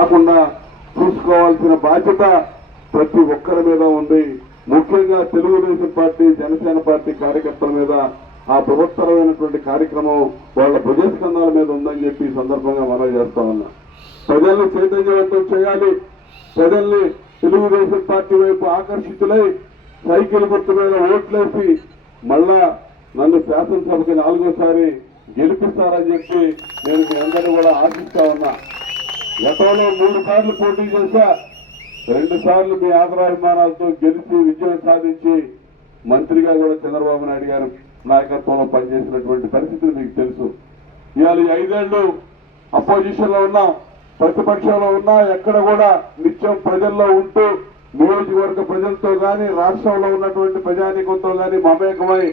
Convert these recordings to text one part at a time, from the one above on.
కాకుండా చూసుకోవాల్సిన బాధ్యత ప్రతి ఒక్కరి మీద ఉంది. ముఖ్యంగా తెలుగుదేశం పార్టీ, జనసేన పార్టీ కార్యకర్తల మీద ఆ బృహత్తరమైనటువంటి కార్యక్రమం వాళ్ళ భుజస్కంధాల మీద ఉందని చెప్పి ఈ సందర్భంగా మనం చేస్తా ఉన్నా. ప్రజల్ని చైతన్యవంతం చేయాలి. ప్రజల్ని తెలుగుదేశం పార్టీ వైపు ఆకర్షితులై సైకిల్ గుర్తు మీద ఓట్లేసి మళ్ళా నన్ను శాసనసభకి 4వ గెలిపిస్తారని చెప్పి నేను మీ అందరినీ కూడా ఆశిస్తా ఉన్నా. గతంలో 3 సార్లు పోటీ చేశా. 2 సార్లు మీ ఆదరాభిమానాలతో గెలిచి విజయం సాధించి మంత్రిగా కూడా చంద్రబాబు నాయుడు గారు నాయకత్వంలో పనిచేసినటువంటి పరిస్థితులు మీకు తెలుసు. ఇవాళ 5 ఏళ్లు అపోజిషన్ లో ఉన్నాం, ప్రతిపక్షంలో ఉన్నా, ఎక్కడ కూడా నిత్యం ప్రజల్లో ఉంటూ నియోజకవర్గ ప్రజలతో గాని రాష్ట్రంలో ఉన్నటువంటి ప్రజానీకంతో గాని మమేకమై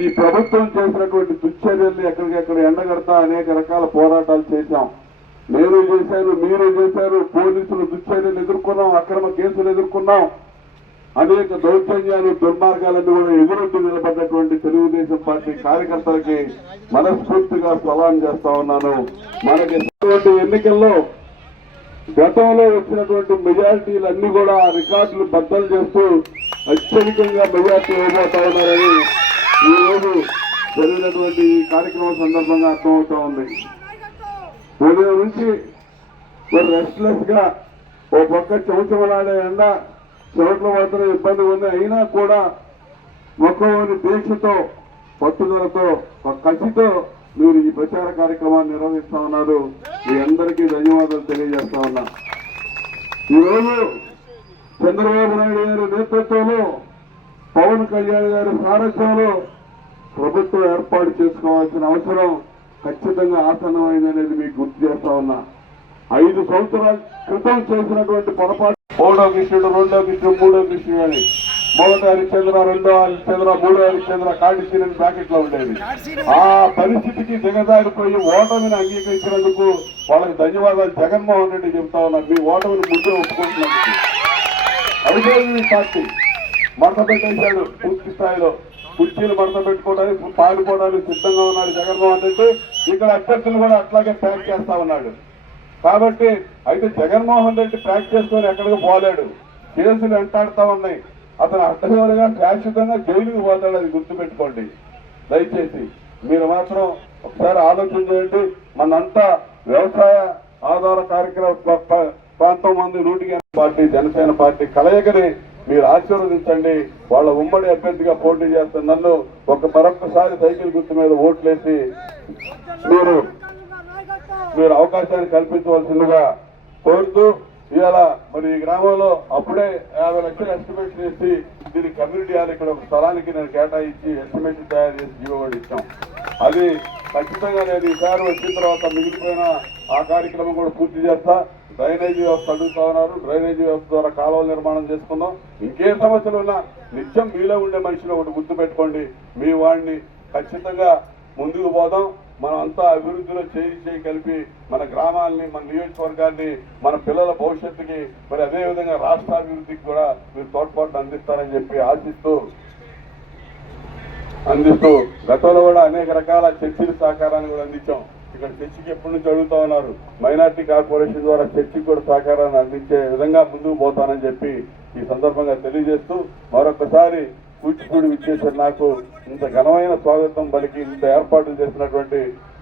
ఈ ప్రభుత్వం చేసినటువంటి దుశ్చర్యల్ని ఎక్కడికెక్కడ ఎండగడతా అనేక రకాల పోరాటాలు చేశాం. నేను చేశాను, మీరు చేశారు. పోలీసులు దుశ్చర్యలు ఎదుర్కొన్నాం, అక్రమ కేసులు ఎదుర్కొన్నాం, అనేక దౌర్జన్యాలు, దుర్మార్గాలను కూడా ఎదురొడ్డి నిలబడ్డటువంటి తెలుగుదేశం పార్టీ కార్యకర్తలకి మనస్ఫూర్తిగా సలాం చేస్తా ఉన్నాను. మనకి ఎన్నికల్లో గతంలో వచ్చినటువంటి మెజారిటీలన్నీ కూడా రికార్డులు బద్దలు చేస్తూ అత్యధికంగా మెజారిటీ ఇవ్వబోతా ఉన్నారని ఈ రోజు జరిగినటువంటి కార్యక్రమం సందర్భంగా అర్థమవుతా ఉంది. ఉదయం నుంచి మరి రెస్ట్లెస్ గా ఓ పక్క చౌచమలాడే ఎండ, చెమట్ల మాత్రం ఇబ్బంది ఉంది. అయినా కూడా మొక్కలోని దీక్షతో, పట్టుదలతో, కసితో మీరు ఈ ప్రచార కార్యక్రమాన్ని నిర్వహిస్తా ఉన్నారు. మీ అందరికీ ధన్యవాదాలు తెలియజేస్తా ఉన్నా. ఈరోజు చంద్రబాబు నాయుడు గారి నేతృత్వంలో, పవన్ కళ్యాణ్ గారి సారథ్యంలో ప్రభుత్వం ఏర్పాటు చేసుకోవాల్సిన అవసరం ఖచ్చితంగా ఆసన్నమైందనేది మీకు గుర్తు చేస్తా ఉన్నా. 5 సంవత్సరాల క్రితం చేసినటువంటి పొరపాటు, 3వ కృష్ణుడు, 2వ కృష్ణుడు, 3వ కృష్ణుడు అని, 1వ హరిశ్చంద్ర, 2వ హరిశ్చంద్ర, 3వ హరిశ్చంద్ర కాడిసిన బ్రాకెట్ లో ఉండేది. ఆ పరిస్థితికి దిగజారిపోయి ఓటమిని అంగీకరించినందుకు వాళ్ళకి ధన్యవాదాలు జగన్మోహన్ రెడ్డి చెప్తా ఉన్నారు. మీ ఓటమిని ముందే ఒప్పుకుంటున్నందుకు. అభివృద్ధి పార్టీ మడత పెట్టేశాడు పూర్తి స్థాయిలో. కుర్చీలు మడత పెట్టుకోవడానికి, పాల్పోవడానికి సిద్ధంగా ఉన్నాడు జగన్మోహన్ రెడ్డి. ఇక్కడ అభ్యర్థులు కూడా అట్లాగే ప్యాక్ చేస్తా ఉన్నాడు. కాబట్టి అయితే జగన్మోహన్ రెడ్డి ప్యాక్ చేసుకొని ఎక్కడికి పోలేడు. కేసులు వెంటాడుతా ఉన్నాయి. అతను అడ్డగోలుగా శాశ్వతంగా జైలుకి పోతాడు. అది గుర్తుపెట్టుకోండి దయచేసి. మీరు మాత్రం ఒకసారి ఆలోచన చేయండి. మనంతా వ్యవసాయ ఆధార కార్యక్రమ ప్రాంతం మంది 100 పార్టీ, జనసేన పార్టీ కలయికని మీరు ఆశీర్వదించండి. వాళ్ళ ఉమ్మడి అభ్యర్థిగా పోటీ చేస్తున్న నన్ను మరొక్కసారి సైకిల్ గుర్తు మీద ఓట్లేసి మీరు అవకాశాన్ని కల్పించవలసిందిగా కోరుతూ, ఇవాళ మరి ఈ గ్రామంలో అప్పుడే 50 లక్షలు ఎస్టిమేట్ చేసి దీనికి కమ్యూనిటీ హాల్ ఇక్కడ ఒక స్థలానికి నేను కేటాయించి ఎస్టిమేషన్ తయారు చేసి జీవోడి ఇచ్చాం. అది ఖచ్చితంగా నేను ఈసారి వచ్చిన తర్వాత మిగిలిపోయిన ఆ కార్యక్రమం కూడా పూర్తి చేస్తా. డ్రైనేజీ వ్యవస్థ అడుగుతా ఉన్నారు. డ్రైనేజీ వ్యవస్థ ద్వారా కాలువల నిర్మాణం చేసుకుందాం. ఇంకేం సమస్యలు ఉన్నా నిత్యం మీలో ఉండే మనిషిని ఒకటి గుర్తుపెట్టుకోండి. మీ వాడిని ఖచ్చితంగా ముందుకు పోదాం. మనం అంతా అభివృద్ధిలో చేయి కలిపి మన గ్రామాల్ని, మన నియోజకవర్గాన్ని, మన పిల్లల భవిష్యత్తుకి, మరి అదేవిధంగా రాష్ట్ర అభివృద్ధికి కూడా మీరు తోడ్పాటు అందిస్తారని చెప్పి ఆశిస్తూ గతంలో కూడా అనేక రకాల చర్చిల సహకారాన్ని కూడా అందించాం. ఇక్కడ చర్చికి ఎప్పటి నుంచి అడుగుతా ఉన్నారు. మైనార్టీ కార్పొరేషన్ ద్వారా చర్చికి కూడా సహకారాన్ని అందించే విధంగా ముందుకు పోతానని చెప్పి ఈ సందర్భంగా తెలియజేస్తూ, మరొకసారి కూచిపూడి విచ్చేసిన నాకు ఇంత ఘనమైన స్వాగతం పలికి ఇంత ఏర్పాట్లు చేసినటువంటి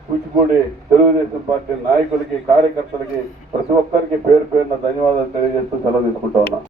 కూచిపూడి తెలుగుదేశం పార్టీ నాయకులకి, కార్యకర్తలకి, ప్రతి ఒక్కరికి పేరు పేరున ధన్యవాదాలు తెలియజేస్తూ సెలవు తీసుకుంటా ఉన్నా.